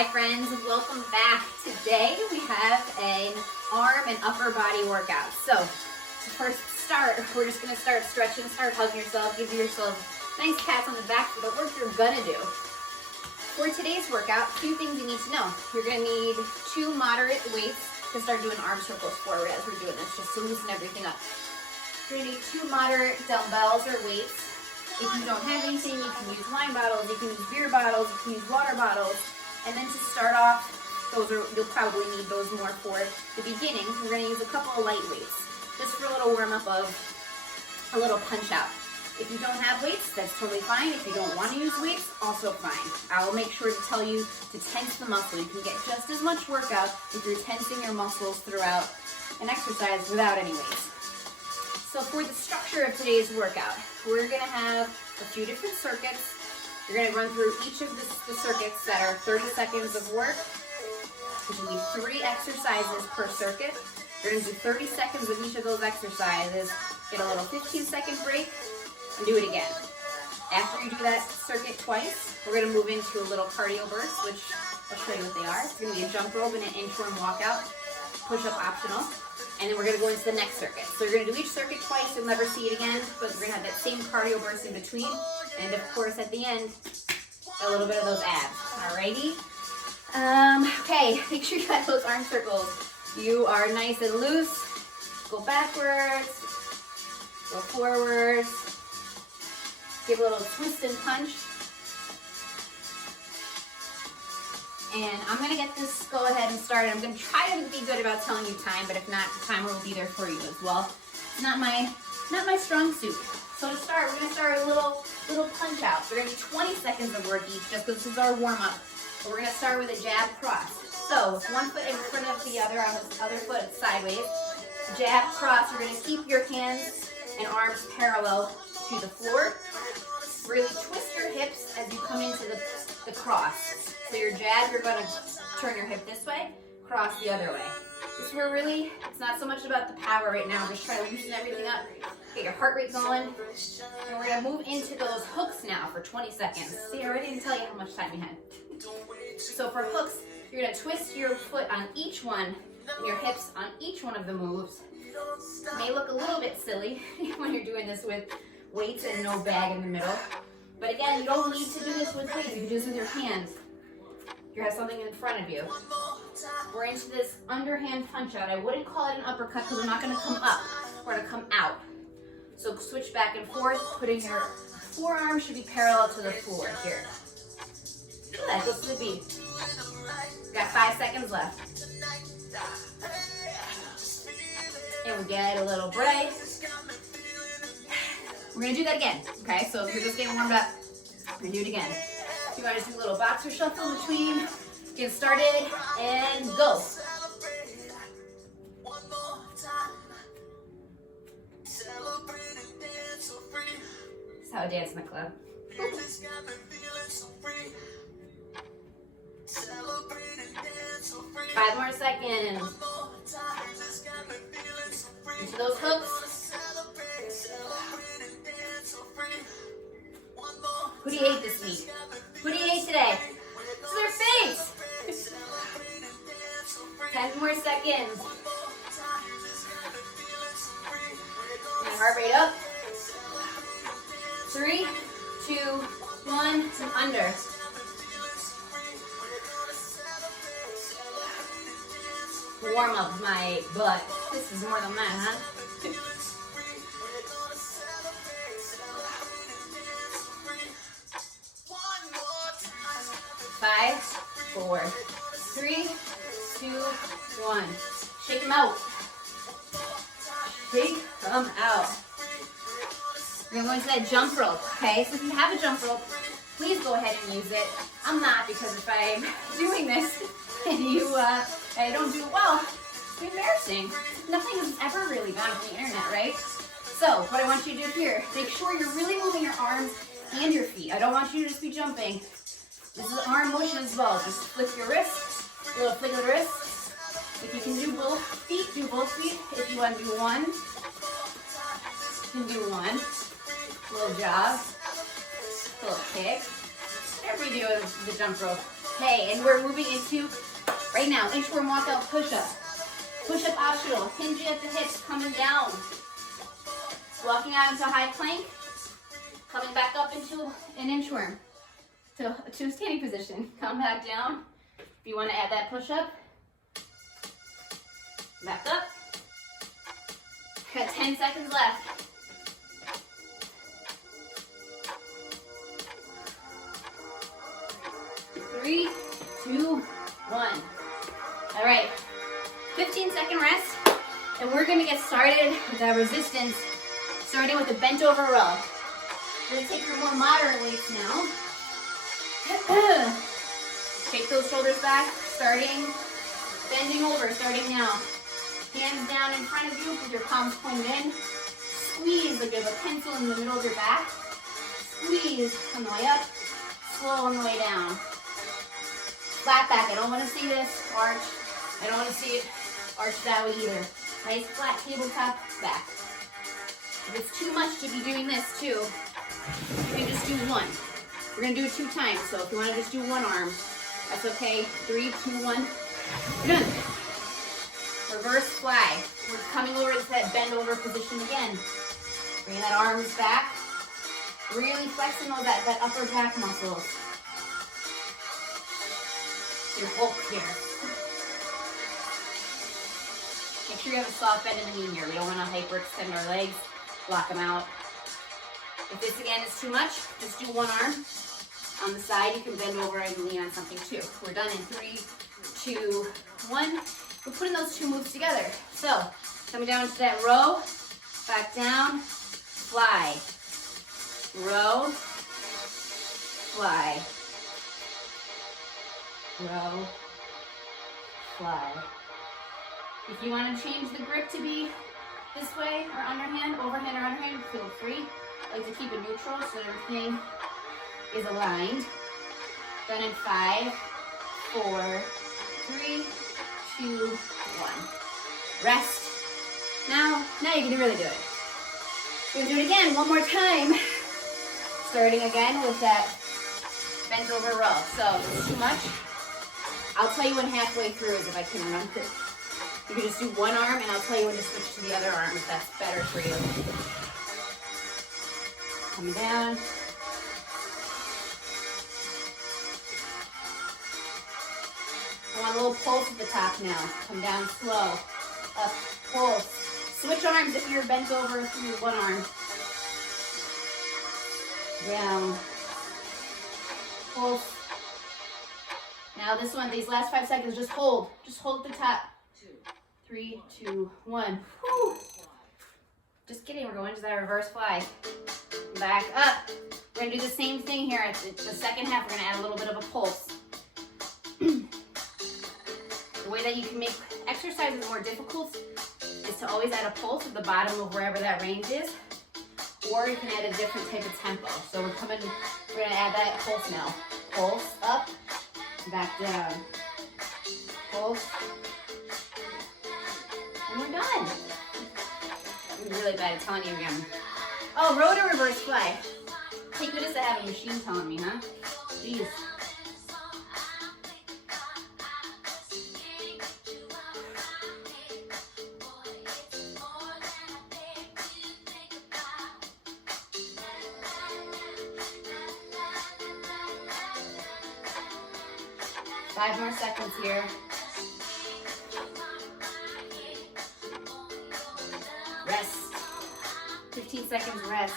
Hi friends, welcome back. Today we have an arm and upper body workout. So to first start, we're just going to start stretching, start hugging yourself, give yourself nice pats on the back for the work you're going to do. For today's workout, two things you need to know. You're going to need 2 moderate weights to start doing arm circles forward as we're doing this, just to loosen everything up. You're going to need 2 moderate dumbbells or weights. If you don't have anything, you can use wine bottles, you can use beer bottles, you can use water bottles. And then to start off, you'll probably need those more for the beginning. We're going to use a couple of light weights, just for a little warm up of a little punch out. If you don't have weights, that's totally fine. If you don't want to use weights, also fine. I will make sure to tell you to tense the muscle. You can get just as much workout if you're tensing your muscles throughout an exercise without any weights. So for the structure of today's workout, we're going to have a few different circuits. You're going to run through each of the circuits that are 30 seconds of work. There's going to be 3 exercises per circuit. You're going to do 30 seconds with each of those exercises, get a little 15-second break, and do it again. After you do that circuit twice, we're going to move into a little cardio burst, which I'll show you what they are. It's going to be a jump rope and an inchworm walkout, push-up optional. And then we're going to go into the next circuit. So you're going to do each circuit twice, you'll never see it again, but we're going to have that same cardio burst in between. And of course, at the end, a little bit of those abs. Alrighty? Okay, make sure you got those arm circles. You are nice and loose. Go backwards, go forwards. Give a little twist and punch. And I'm going to get this go ahead and started. I'm going to try to be good about telling you time, but if not, the timer will be there for you as well. It's not my strong suit. So to start, we're going to start a little punch out. We're going to do 20 seconds of work each, just because this is our warm-up. But we're going to start with a jab cross. So with one foot in front of the other, on the other foot sideways. Jab cross. You're going to keep your hands and arms parallel to the floor. Really twist your hips as you come into the cross. So your jab, you're going to turn your hip this way, cross the other way. This where really, it's not so much about the power right now. We're just trying to loosen everything up, get your heart rate going. And we're going to move into those hooks now for 20 seconds. See, I already didn't tell you how much time you had. So for hooks, you're going to twist your foot on each one and your hips on each one of the moves. It may look a little bit silly when you're doing this with weights and no bag in the middle. But again, you don't need to do this with weights. You can do this with your hands. You have something in front of you. We're into this underhand punch out. I wouldn't call it an uppercut because we're not going to come up. We're going to come out. So switch back and forth, putting your forearm should be parallel to the floor here. Look at that, go to the beat. Got 5 seconds left. And we get a little break. We're going to do that again, okay? So if you're just getting warmed up, we're going to do it again. You want to do a little boxer shuffle in between. Get started and go. That's how I dance in the club. 5 more seconds. Into those hooks. Who do you hate this week? Who do you hate today? It's their face. 10 more seconds. My heart rate up. 3, 2, 1, and under. Warm up my butt. This is more than that, huh? 5, 4, 3, 2, 1. Shake them out. Shake them out. We're going to that jump rope, okay? So if you have a jump rope, please go ahead and use it. I'm not, because if I'm doing this and I don't do it well, it's embarrassing. Nothing has ever really gone on the internet, right? So what I want you to do here, make sure you're really moving your arms and your feet. I don't want you to just be jumping. This is arm motion as well. Just flip your wrist, a little flick of the wrist. If you can do both feet, do both feet. If you want to do one, you can do one. Little jog, little kick. Whatever you do with the jump rope. Okay, and we're moving into, right now, inchworm walkout push-up. Push-up optional, hinge at the hips, coming down. Walking out into a high plank, coming back up into an inchworm. To standing position, come back down. If you want to add that push-up, back up. Got 10 seconds left. Three, two, one. All right, 15-second rest, and we're gonna get started with our resistance, starting with a bent over row. We're gonna take your more moderate weights now. Take those shoulders back, bending over, starting now. Hands down in front of you with your palms pointed in. Squeeze like you have a pencil in the middle of your back. Squeeze on the way up, slow on the way down. Flat back, I don't want to see this arch. I don't want to see it arch that way either. Nice flat tabletop back. If it's too much to be doing this too, you can just do one. We're gonna do it 2 times, so if you wanna just do one arm, that's okay. 3, 2, 1, you're done. Reverse fly. We're coming over to that bend over position again. Bring that arms back. Really flexing all that upper back muscles. Your Hulk here. Make sure you have a soft bend in the knee here. We don't wanna hyperextend our legs, block them out. If this again is too much, just do one arm. On the side, you can bend over and lean on something too. We're done in 3, 2, 1. We're putting those 2 moves together. So, coming down to that row, back down, fly. Row, fly. Row, fly. If you want to change the grip to be this way or underhand, overhand or underhand, feel free. I like to keep it neutral so that everything is aligned. Done in 5, 4, 3, 2, 1. Rest. Now you can really do it. We're gonna do it again one more time. Starting again with that bent over row. So if it's too much, I'll tell you when halfway through is if I can remember. You can just do one arm and I'll tell you when to switch to the other arm if that's better for you. Coming down. I want a little pulse at the top now. Come down slow. Up, pulse. Switch arms if you're bent over through one arm. Down. Pulse. Now this one, these last 5 seconds, just hold. Just hold at the top. 3, 2, 1. Whew. Just kidding, we're going to that reverse fly. Back up. We're gonna do the same thing here. At the second half, we're gonna add a little bit of a pulse. The way that you can make exercises more difficult is to always add a pulse at the bottom of wherever that range is, or you can add a different type of tempo. So we're gonna add that pulse now. Pulse up, back down. Pulse, and we're done. I'm really bad at telling you again. Oh, row to reverse fly. Thank goodness I have a machine telling me, huh? Jeez. Five more seconds here. Rest. 15 seconds rest.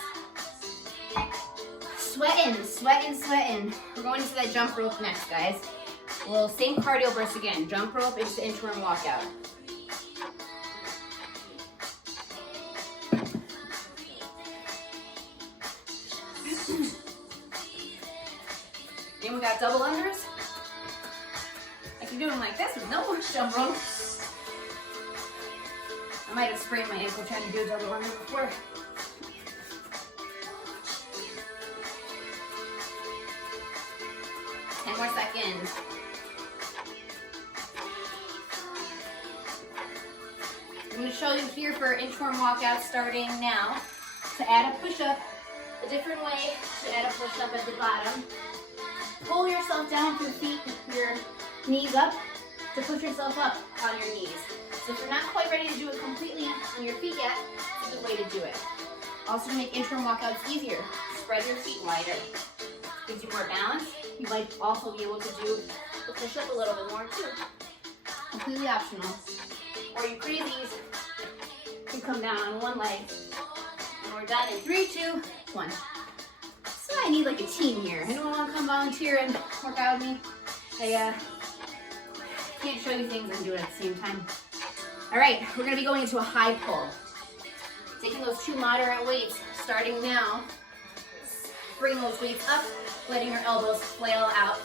Sweating, sweating, sweating. We're going into that jump rope next, guys. Well, same cardio burst again. Jump rope into inchworm walkout. And we got double unders. I can do them like this with no more jump rope. I might have sprained my ankle trying to do a double under before. More seconds. I'm going to show you here for inchworm walkout starting now. To add a push-up, a different way to add a push-up at the bottom. Pull yourself yourself down with your knees up to push yourself up on your knees. So if you're not quite ready to do it completely on your feet yet, it's a good way to do it. Also to make interim walkouts easier, spread your feet wider. Gives you more balance. You might also be able to do the push-up a little bit more too. Completely optional. Or you crazies can come down on one leg. And we're done in 3, 2, 1. So I need like a team here. Anyone want to come volunteer and work out with me? I can't show you things and do it at the same time. All right, we're gonna be going into a high pull. Taking those 2 moderate weights, starting now. Bring those weights up, letting your elbows flare out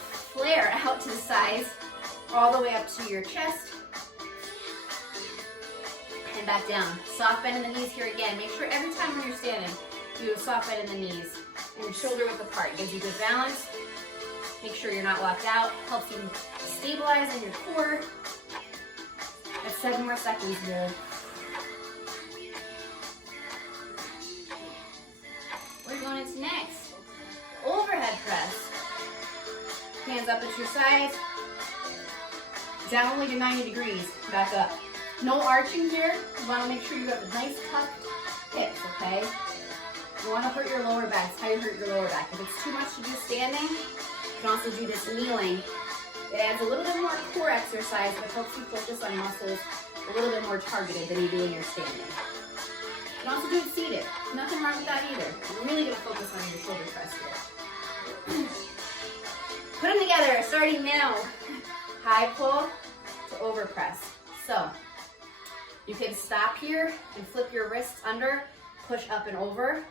to the sides, all the way up to your chest, and back down. Soft bend in the knees here again. Make sure every time when you're standing, you do a soft bend in the knees, and your shoulder width apart. Gives you good balance. Make sure you're not locked out. Helps you stabilize in your core. Got 7 more seconds here. What are you going into next? Overhead press. Hands up at your sides. Down only to 90 degrees. Back up. No arching here. You want to make sure you have a nice tucked hips, okay? You want to hurt your lower back. It's how you hurt your lower back. If it's too much to do standing, you can also do this kneeling. It adds a little bit more core exercise, but helps you focus on muscles a little bit more targeted than you do when you're standing. You can also do it seated. Nothing wrong with that either. You're really going to focus on your shoulder press here. Put them together, starting now. High pull to over press. So, you can stop here and flip your wrists under, push up and over,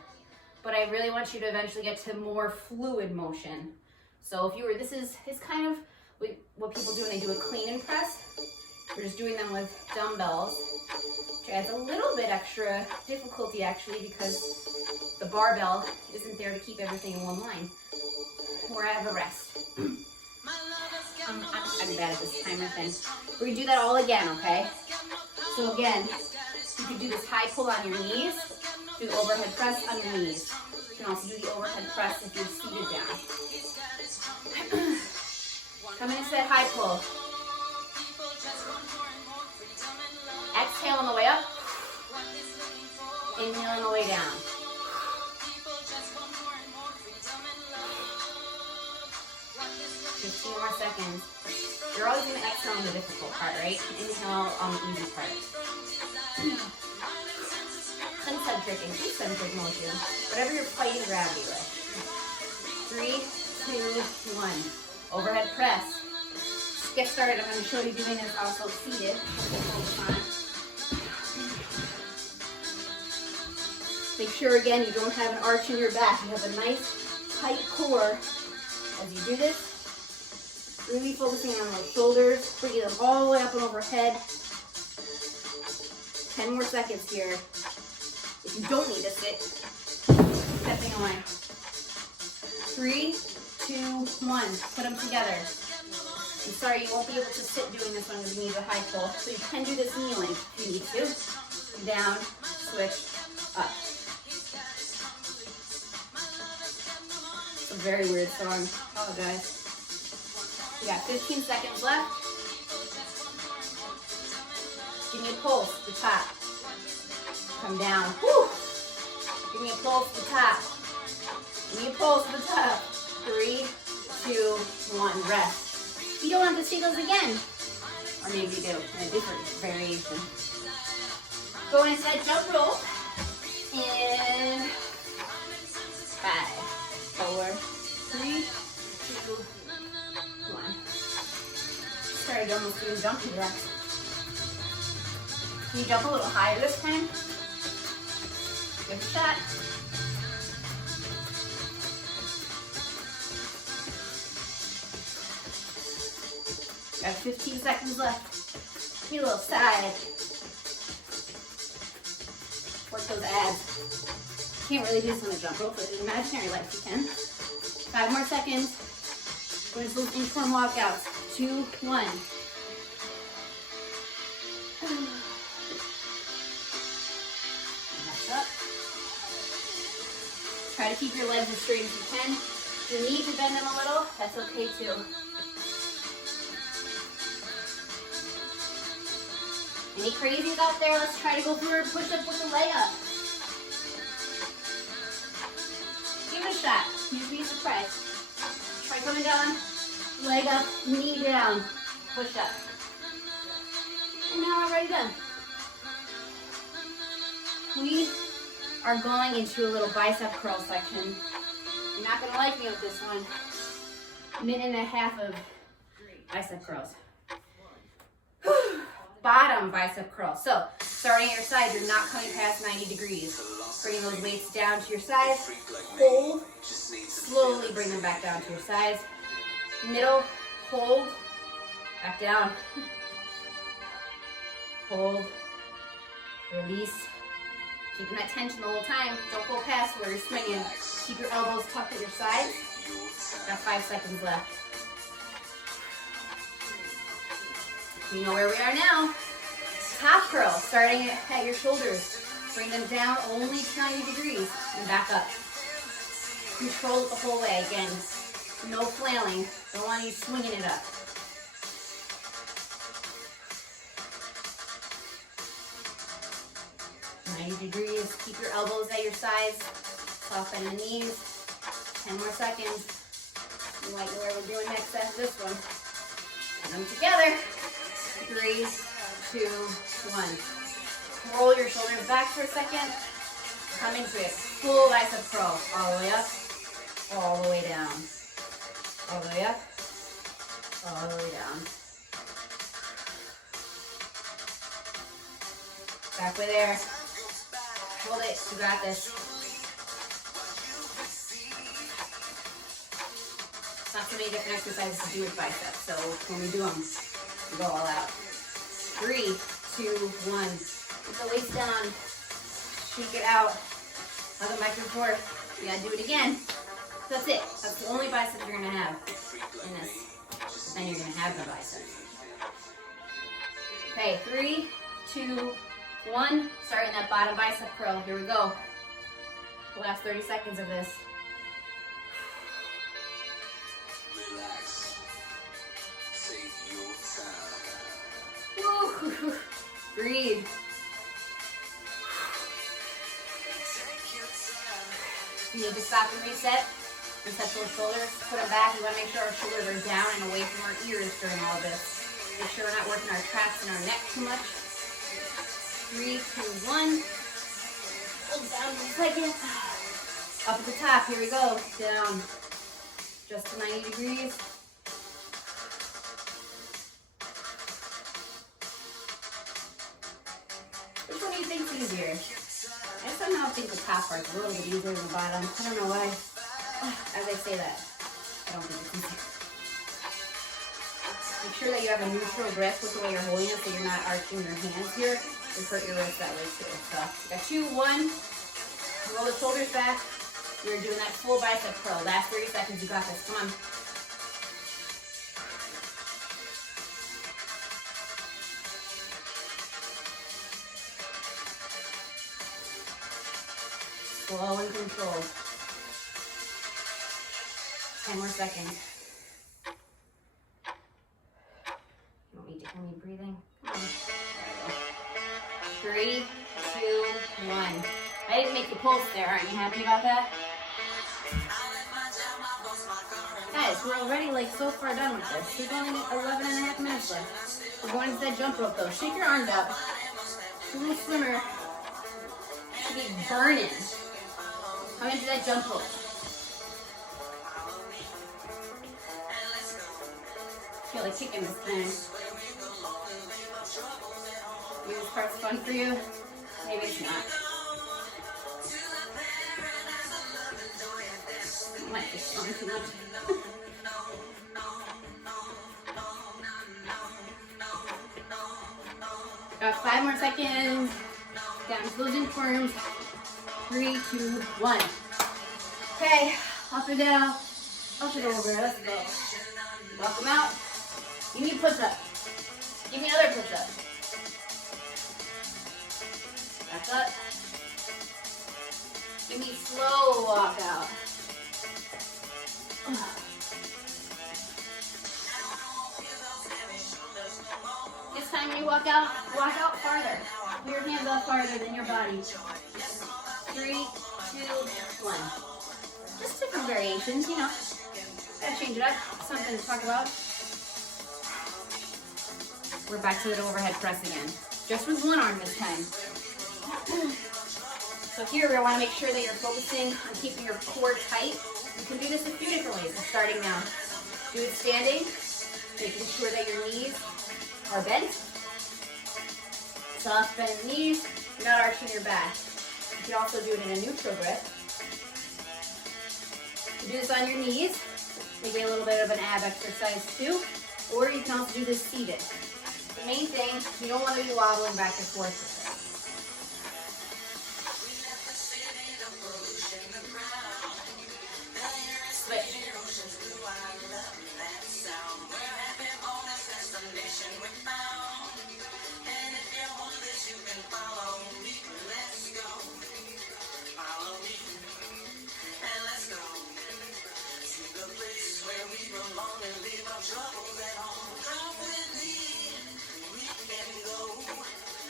but I really want you to eventually get to more fluid motion. So if you were, this is kind of what people do when they do a clean and press. You're just doing them with dumbbells, which adds a little bit extra difficulty actually because the barbell isn't there to keep everything in one line. Or I have a rest. I'm bad at this timer thing. We're gonna do that all again, okay? So again, you can do this high pull on your knees, do the overhead press on your knees. You can also do the overhead press if you're seated down. Come into that high pull. Exhale on the way up. Inhale on the way down. Just 2 more seconds. You're always going to exhale on the difficult part, right? Inhale on the easy part. Concentric and eccentric motion. Whatever you're fighting gravity with. 3, 2, 1. Overhead press. Get started. I'm going to show you doing this also seated. Make sure again you don't have an arch in your back. You have a nice tight core as you do this. Really focusing on those shoulders, bringing them all the way up and overhead. 10 more seconds here. If you don't need to sit, stepping away. 3, 2, 1. Put them together. I'm sorry, you won't be able to sit doing this one because you need a high pull. So you can do this kneeling if you need to. Down, switch, up. It's a very weird song. Apologize. We got 15 seconds left. Give me a pulse to the top. Come down. Woo! Give me a pulse to the top. Give me a pulse to the top. 3, 2, 1. Rest. You don't have to see those again. Or maybe you do in a different variation. Going into that jump rope. In 5, 4, 3, 2, 1. Started almost doing jumping jacks. Can you jump a little higher this time? Give it a shot. Got 15 seconds left. Give me a little side. Work those abs. Can't really do this on a jump rope, but in imaginary life you can. 5 more seconds. Go into those inform walkouts. 2, 1. That's up. Try to keep your legs as straight as you can. If you need to bend them a little, that's okay too. Any crazies out there? Let's try to go through a push-up with a leg up. Give it a shot. You'd be surprised. Try coming down, leg up, knee down, push up. And now we're already done. We are going into a little bicep curl section. You're not gonna like me with this one. A minute and a half of bicep curls. Bottom bicep curl. So, starting at your side, you're not coming past 90 degrees. Bring those weights down to your sides. Hold. Slowly bring them back down to your sides. Middle, hold. Back down. Hold. Release. Keeping that tension the whole time. Don't go past where you're swinging. Keep your elbows tucked at your sides. Got 5 seconds left. You know where we are now. Top curl, starting at your shoulders. Bring them down only to 90 degrees and back up. Control it the whole way. Again, no flailing. Don't want you swinging it up. Degrees. Keep your elbows at your sides. Soften the knees. 10 more seconds. You might know where we're doing next after this one. Put them together. 3, 2, 1. Roll your shoulders back for a second. Come into it. Full bicep curl. All the way up. All the way down. All the way up. All the way down. Back way there. Hold it, you got this. Not so many different exercises to do with biceps, so when we do them, we go all out. 3, 2, 1. Put the weights down, shake it out. Hug them back and forth. You gotta do it again. That's it. That's the only biceps you're gonna have in this. But then you're gonna have the biceps. Okay, 3, 2, 1, starting that bottom bicep curl. Here we go. The last 30 seconds of this. Relax. Take your time. Woo. Breathe. You need to stop and reset. Reset those shoulders. Put them back. We want to make sure our shoulders are down and away from our ears during all of this. Make sure we're not working our traps and our neck too much. 3, 2, 1. Hold down for a second. Up at the top, here we go. Down. Just to 90 degrees. Which one do you think is easier? I somehow think the top part's a little bit easier than the bottom. I don't know why. As I say that, I don't think it's easier. Make sure that you have a neutral grip with the way you're holding it so you're not arching your hands here. You hurt your wrist that way too. So, got 2, 1. Roll the shoulders back. You're doing that full bicep curl. Last 30 seconds, you got this. Come on. Slow and controlled. 10 more seconds. You don't need to hear me breathing. Come on. 3, 2, 1. I didn't make you pulse there. Aren't you happy about that? Guys, we're already like so far done with this. There's only 11 and a half minutes left. We're going into that jump rope though. Shake your arms out. The little swimmer should be burning. Come into that jump rope. I feel like kicking this thing. Maybe this part's fun for you. Maybe it's not. It might be fun too much. Got 5 more seconds. Down to those inchworms. 3, 2, 1. Okay, up and down. Up and over. Let's go. Walk them out. Give me a push-up. Give me another push-up. Back up. Give me slow walk out. when you walk out farther. Put your hands out farther than your body. 3, 2, 1. Just different variations, you know. Gotta change it up. Something to talk about. We're back to that overhead press again. Just with one arm this time. So here we want to make sure that you're focusing on keeping your core tight. You can do this a few different ways. So starting now. Do it standing, making sure that your knees are bent. Soft bend knees, you're not arching your back. You can also do it in a neutral grip. You do this on your knees, maybe a little bit of an ab exercise too, or you can also do this seated. The main thing, you don't want to be wobbling back and forth with it. Switch.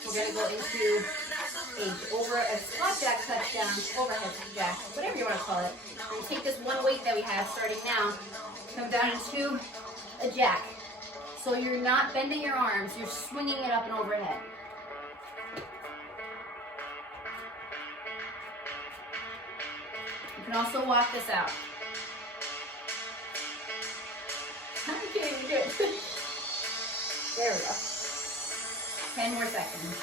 We're going to go into a squat jack touchdown, overhead jack, whatever you want to call it. And take this one weight that we have starting now, come down into a jack. So you're not bending your arms, you're swinging it up and overhead. You can also walk this out. I'm kidding, you're good. There we go. 10 more seconds.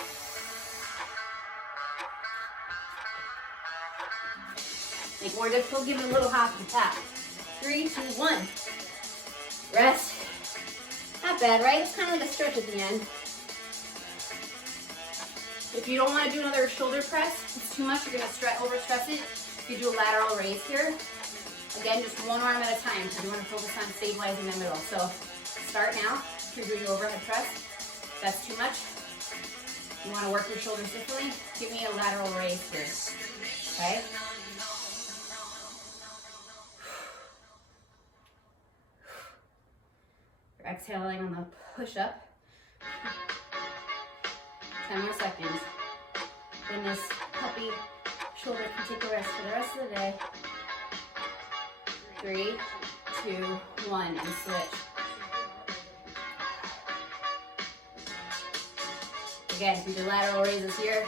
Make it more difficult, give it a little hop and tap. 3, 2, 1. Rest. Not bad, right? It's kind of like a stretch at the end. If you don't want to do another shoulder press, it's too much, you're going to overstress it. You do a lateral raise here. Again, just one arm at a time because you want to focus on stabilizing the middle. So start now. If you're doing your overhead press, if that's too much. You want to work your shoulders differently, give me a lateral raise here. Okay? You're exhaling on the push-up. 10 more seconds. Then this puppy shoulder can take a rest for the rest of the day. 3, 2, 1, and switch. Again, if you do lateral raises here,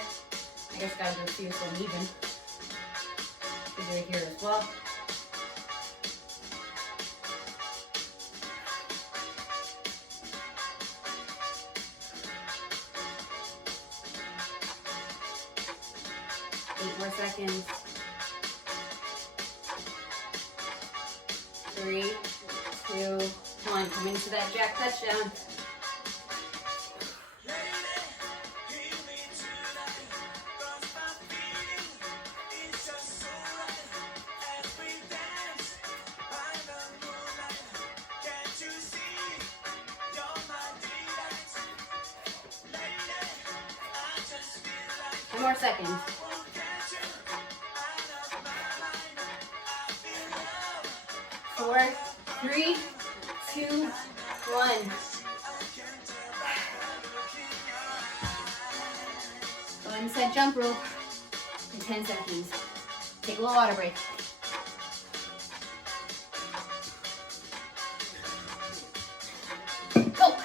I guess gotta do a few so I'm even. You can do it here as well. Eight more seconds. 3, 2, 1. Coming to that jack touchdown. More seconds. 4, 3, 2, 1. Go inside jump rope in 10 seconds. Take a little water break. Go.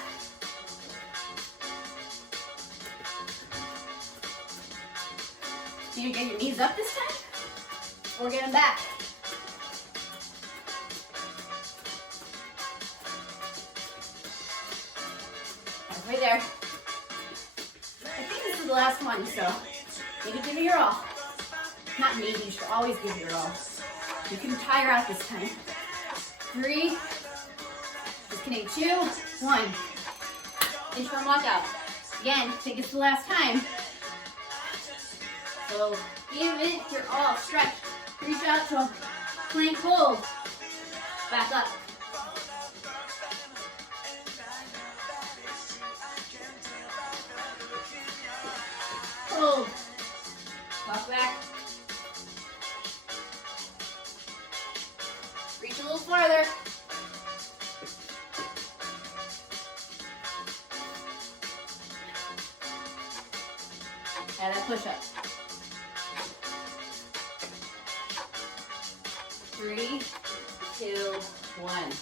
Do you get your knees up this time? Or get them back? Halfway there. I think this is the last one, so maybe give it your all. Not maybe, you should always give it your all. You can tire out this time. 3, just kidding, 2, 1. Inchworm walkout. Again, I think it's the last time. So give it your all. Stretch. Reach out to a plank hold. Back up. Hold. Walk back. Reach a little farther. Add that push up. 3, 2, 1.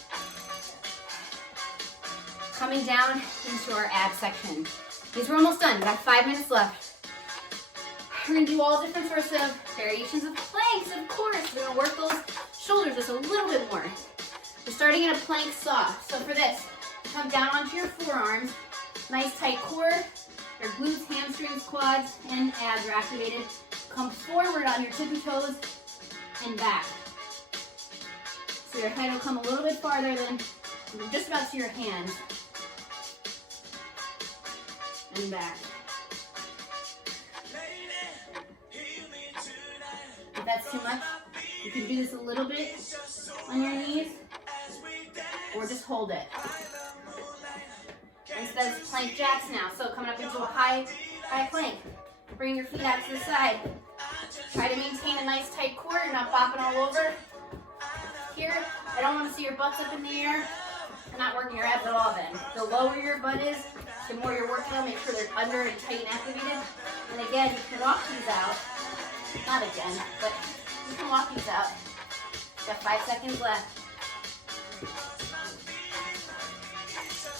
Coming down into our ab section. These are almost done. We got 5 minutes left. We're gonna do all different sorts of variations of planks, of course. We're gonna work those shoulders just a little bit more. We're starting in a plank saw. So for this, come down onto your forearms, nice tight core, your glutes, hamstrings, quads, and abs are activated. Come forward on your tippy toes and back. So your head will come a little bit farther than just about to your hands. And back. If that's too much, you can do this a little bit on your knees, or just hold it. Instead of plank jacks now. So coming up into a high plank. Bring your feet out to the side. Try to maintain a nice tight core. You're not bopping all over. Here, I don't want to see your butts up in the air. You're not working your abs at all then. The lower your butt is, the more you're working on. Make sure they're under and tight and activated. And again, you can walk these out. Not again, but you can walk these out. Got 5 seconds left.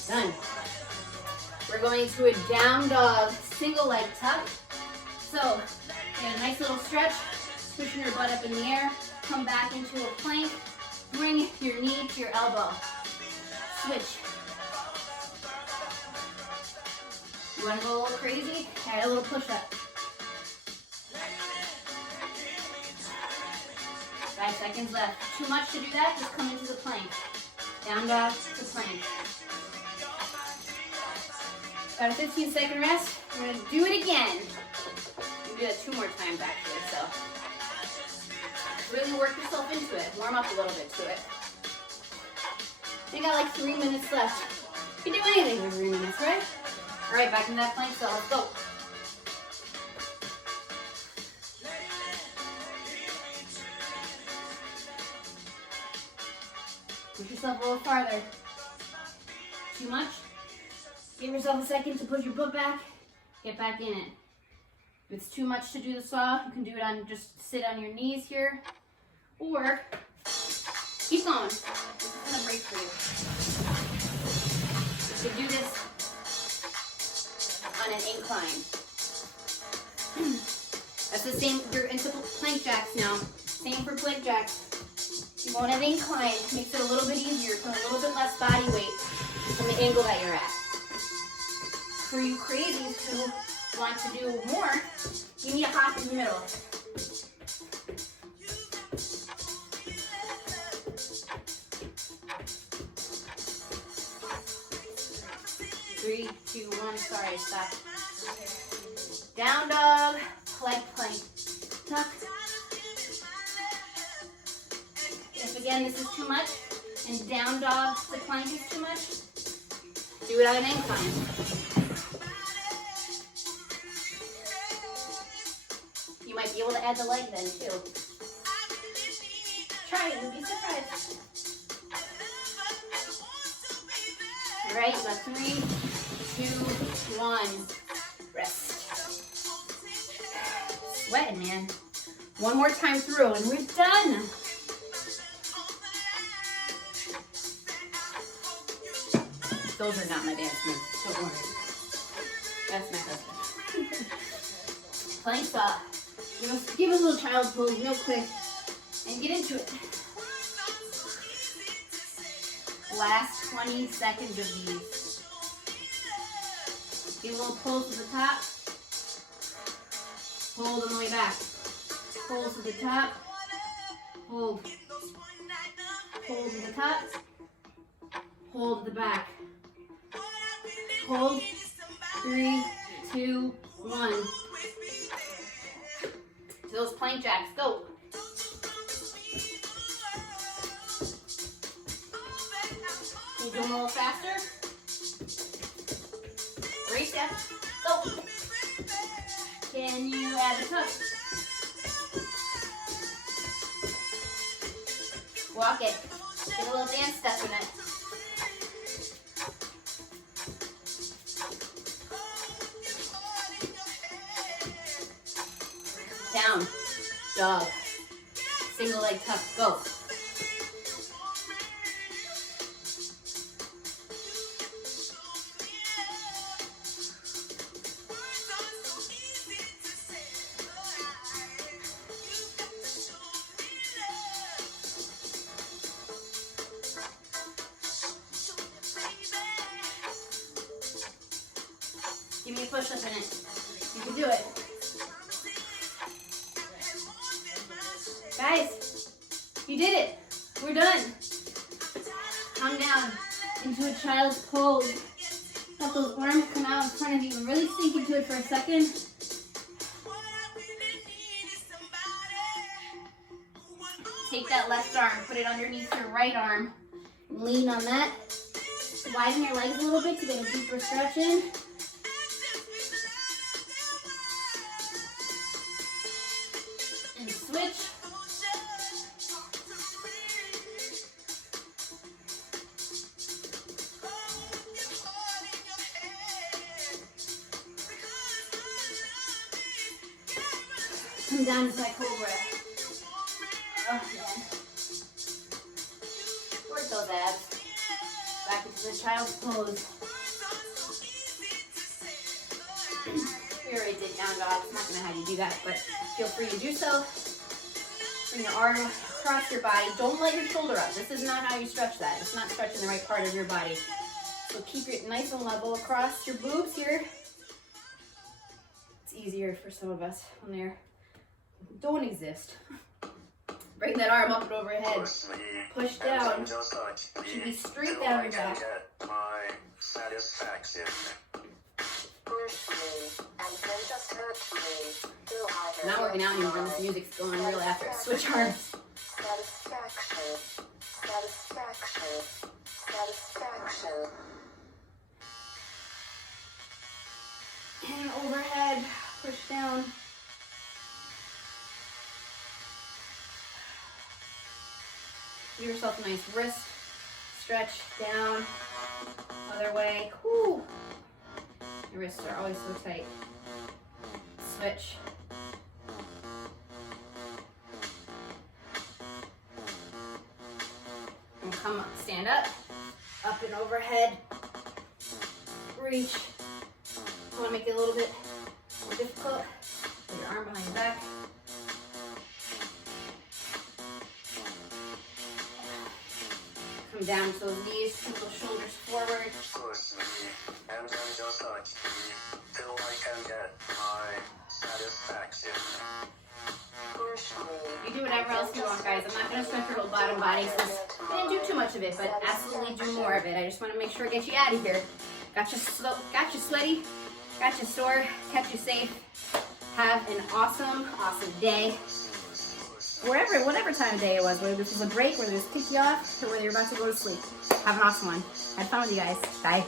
Done. We're going to a down dog single leg tuck. So, get a nice little stretch, pushing your butt up in the air, come back into a plank, bring your knee to your elbow. Switch. You want to go a little crazy? Add a little push up. 5 seconds left. Too much to do that, just come into the plank. Down dog to plank. Got a 15-second rest. We're going to do it again. We'll do that 2 more times actually, so. Really work yourself into it. Warm up a little bit to it. We got like 3 minutes left. You can do anything in 3 minutes, right? All right, back in that plank, so let's go. Push yourself a little farther. Too much? Give yourself a second to push your butt back. Get back in it. If it's too much to do the saw, you can do it on, just sit on your knees here. Or, keep going. This is gonna break for you. You can do this on an incline. That's the same, you're into plank jacks now. Same for plank jacks. You want an incline, makes it a little bit easier, put a little bit less body weight from the angle that you're at. For you crazies who want to do more, you need a hop in the middle. Three, 2, 1, sorry, stop. Down dog, leg plank, tuck. If again this is too much, and down dog to plank is too much, do it on an incline. You might be able to add the leg then too. Try it, you'll be surprised. All right, you got 3, 2, 1, rest. Sweating, man. One more time through and we're done. Those are not my dance moves, don't worry. That's my husband. Plank saw. Give us a little child's pose real quick and get into it. Last 20 seconds of these. Give a little pulls to the top. Hold on the way back. Pulls to the top. Hold. Hold to the top. Hold to the back. Hold. 3, 2, 1. To those plank jacks, go. Can you do them a little faster? 3 steps, go. Can you add a tuck? Walk it. Get a little dance step in it. dog. Single leg tuck, go. Give me a push up in it. You can do it. Guys, you did it. We're done. Come down into a child's pose. Let those arms come out in front of you and really sink into it for a second. Take that left arm, put it underneath your right arm. Lean on that. Widen your legs a little bit to get a deeper stretch in. And switch. Come down to that cobra. Oh, man. Work those abs. Back into the child's pose. We already did down dog. I'm not going to have you do that, but feel free to do so. Bring your arm across your body. Don't let your shoulder up. This is not how you stretch that. It's not stretching the right part of your body. So keep it nice and level across your boobs here. It's easier for some of us when they don't exist. Bring that arm up and overhead. Push down. Should be straight down your back. Not working out anymore. This music's going real after. Switch arms. And overhead. Push down. Give yourself a nice wrist stretch down. Other way. Whew. Your wrists are always so tight. Switch. And come up, stand up and overhead. Reach. You want to make it a little bit more difficult. Put your arm behind your back. Come down to those knees, put those shoulders forward. Push me, and then just touch me, till I can get my satisfaction. You do whatever else you want, guys. I'm not going to stretch your whole bottom body, so I didn't do too much of it, but absolutely do more of it. I just want to make sure I get you out of here. Got you sweaty, got you sore, kept you safe. Have an awesome, awesome day. Whatever time of day it was, whether this was a break, whether it was pick you off, or whether you're about to go to sleep. Have an awesome one. Have fun with you guys. Bye.